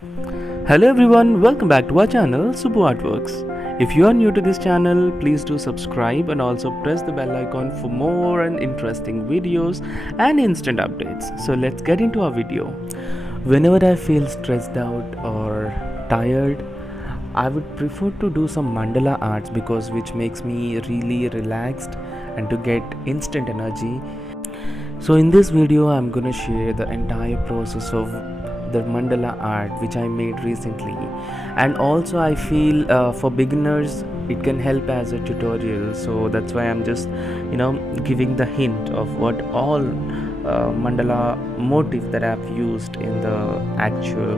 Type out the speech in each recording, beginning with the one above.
Hello everyone, welcome back to our channel Subu Artworks. If you are new to this channel, please do subscribe and also press the bell icon for more and interesting videos and instant updates. So let's get into our video. Whenever I feel stressed out or tired, I would prefer to do some mandala arts because which makes me really relaxed and to get instant energy. So in this video I'm gonna share the entire process of the mandala art which I made recently, and also I feel for beginners it can help as a tutorial, so that's why I'm just giving the hint of what all mandala motif that I've used in the actual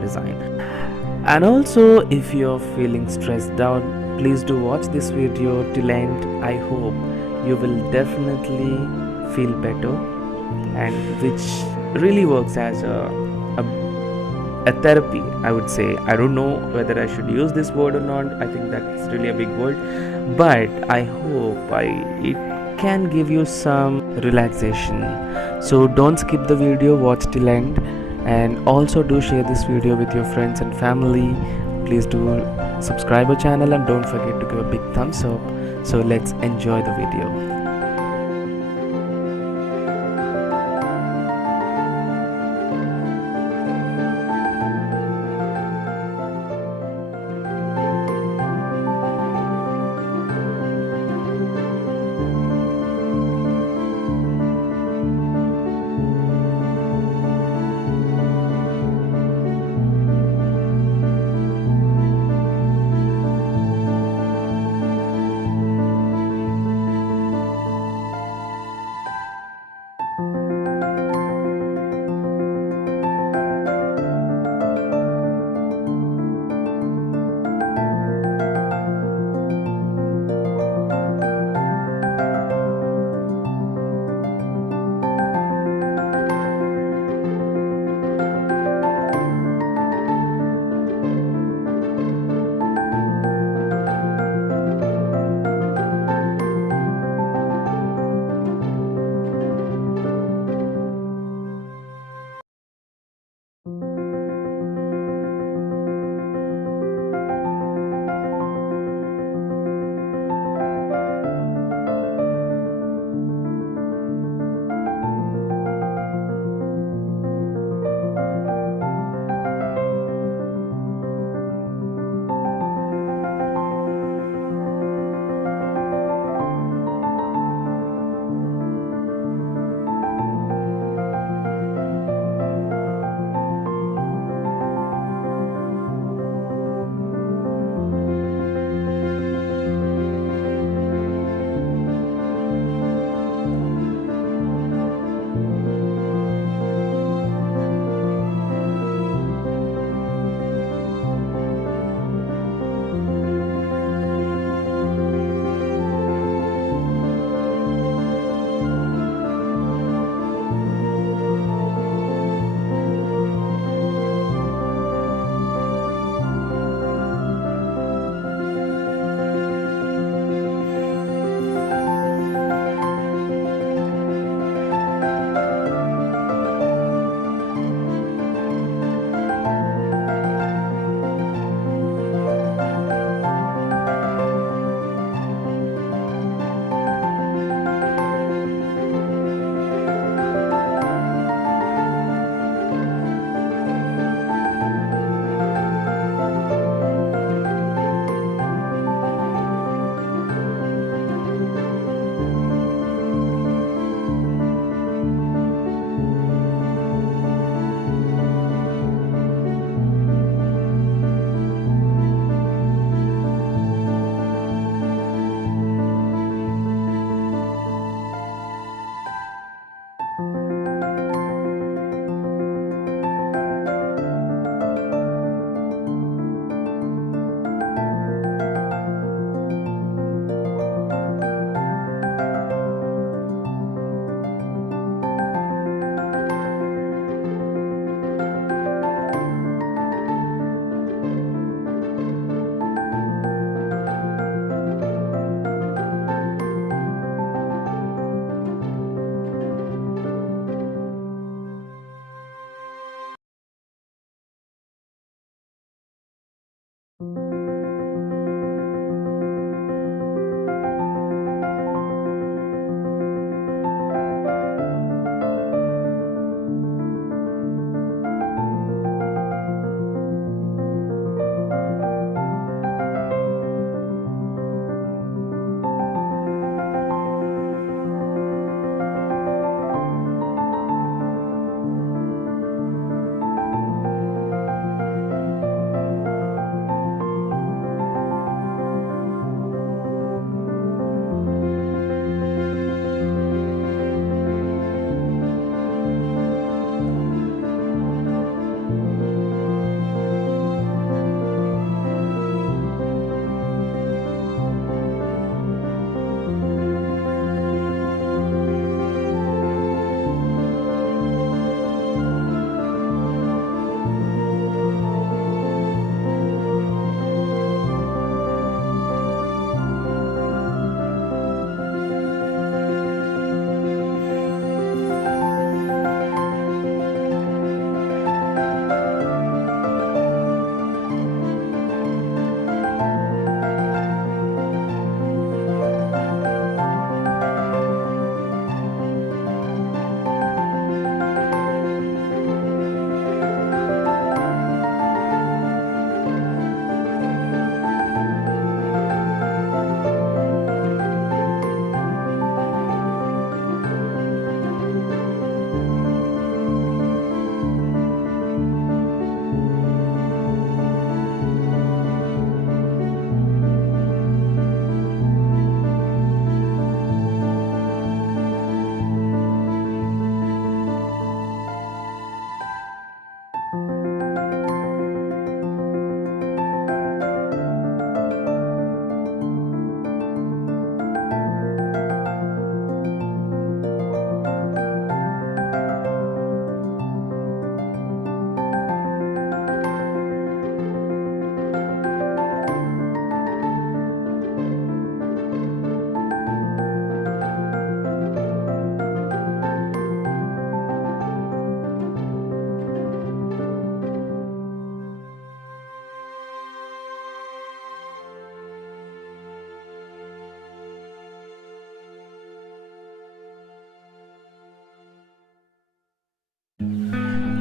design. And also, if you're feeling stressed out, please do watch this video till end. I hope you will definitely feel better, and which really works as a therapy, I would say. I don't know whether I should use this word or not. I think that's really a big word, but I hope it can give you some relaxation. So don't skip the video, watch till end, and also do share this video with your friends and family. Please do subscribe our channel and don't forget to give a big thumbs up. So let's enjoy the video.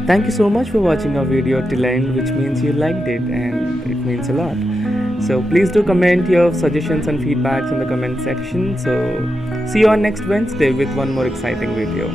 Thank you so much for watching our video till end, which means you liked it and it means a lot. So please do comment your suggestions and feedbacks in the comment section. So see you on next Wednesday with one more exciting video.